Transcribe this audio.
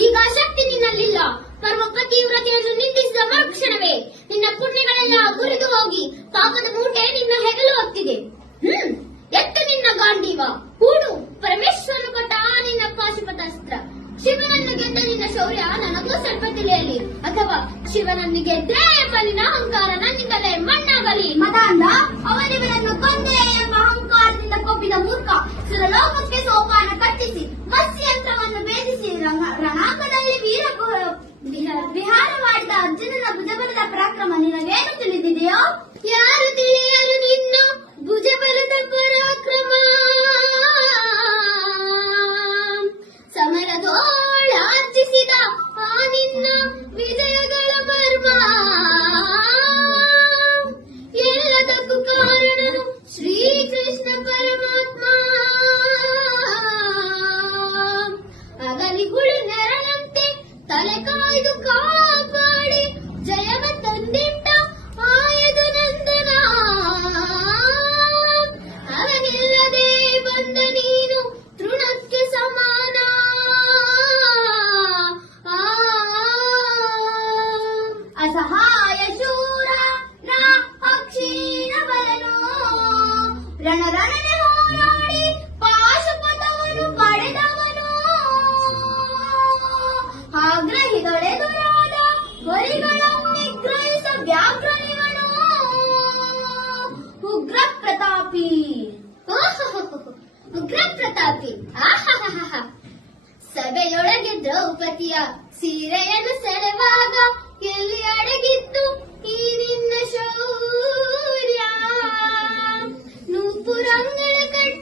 ಈಗ ಆ ಶಕ್ತಿ ನಿನ್ನಲ್ಲಿಲ್ಲ. ಪರಮ ಪತಿವ್ರತೆಯನ್ನು ನಿಂದಿಸಿದ ಮರುಕ್ಷಣವೇ ನಿನ್ನ ಪುಣ್ಯಗಳೆಲ್ಲ ಮುರಿದು ಹೋಗಿ ಪಾಪದ ಮೂಟೆ ನಿನ್ನ ಹೆಗಲು ಹೊತ್ತಿದೆ. ಎತ್ತ ನಿನ್ನ ಗಾಂಡೀವ, ಹೂಡು ಪರಮೇಶ್ವರನು ಕೊಟ್ಟ ನಿನ್ನ ಪಾಶುಪತಾಸ್ತ್ರ. ಶಿವನನ್ನು ಗೆದ್ದ ನಿನ್ನ ಶೌರ್ಯ ನನಗೂ ಸ್ವಲ್ಪ ತಿಳಿಯಲಿ, ಅಥವಾ ಶಿವನನ್ನು ಗೆದ್ದೇ ಎಂಬ ನಿನ್ನ ಅಹಂಕಾರ ನನ್ನಿಂದಲೇ ಮಣ್ಣಾಗಲಿ. ಮತಾಂಧ, ಅವನಿವನನ್ನು ಕೊಂದೆ ಎಂಬ ಅಹಂಕಾರದಿಂದ ಕೊಬ್ಬಿದ ಮೂರ್ಖ ಸುರಲೋಕಕ್ಕೆ ಸೋಪಾನ ಕಟ್ಟಿಸಿ ಮತ್ಸ್ಯಂತ್ರವನ್ನು ಭೇದಿಸಿ ರಣಾಂಗದಲ್ಲಿ ವಿಹಾರವಾಡಿದ ಅರ್ಜುನನ ಭುಜಬಲದ ಪರಾಕ್ರಮ ನಿನಗೇನು ತಿಳಿದಿದೆಯೋ? ಯಾರು ತಿಳಿಯರು ನಿನ್ನ ಭುಜಬಲದ ಪರಾಕ್ರಮ. ಸಮರದೋಳಾರ್ಜಿಸಿದ ಆ ನಿನ್ನ ವಿಜಯಗಳ ಮರ್ಮ. ಎಲ್ಲದಕ್ಕೂ ಕಾರಣನು ಶ್ರೀಕೃಷ್ಣ ಪರಮಾತ್ಮ. ಅಗಲಿಗುಳು ನೆರಳಂತೆ ತಲೆ ಕಾಯ್ದು ಕಾಪಾಡಿ ಜಯವ ತಂದಿಟ್ಟ ಆಯದು ನಂದನ. ಅವನಿಲ್ಲದೆ ಬಂದ ನೀನು ತೃಣಕ್ಕೆ ಸಮಾನ. ಅಸಹಾಯ ಶೂರ ನಾ ಅಕ್ಷೀಣ ಬಲನು ರಣರಣನೆ ಹೋರಾಡಿ ಪಾಶುಪತವನ್ನು ಪಡೆದವನು. ಆಗ್ರಹಿಗಳೆದುರಾದ ಬರಿಗಳನ್ನು ನಿಗ್ರಹಿಸ ವ್ಯಾಘ್ರನಿವನು ಉಗ್ರ ಪ್ರತಾಪಿ. ಉಗ್ರ ಪ್ರತಾಪಿ. ಸಭೆಯೊಳಗೆ ದ್ರೌಪದಿಯ ಸೀರೆಯನ್ನು ಸೆಳೆವಾಗ ಎಲ್ಲಿ ಅಡಗಿತ್ತು ಈ ನಿನ್ನ ಶೌರ್ಯ. ನೂಪುರಂಗಳ ಕಟ್ಟ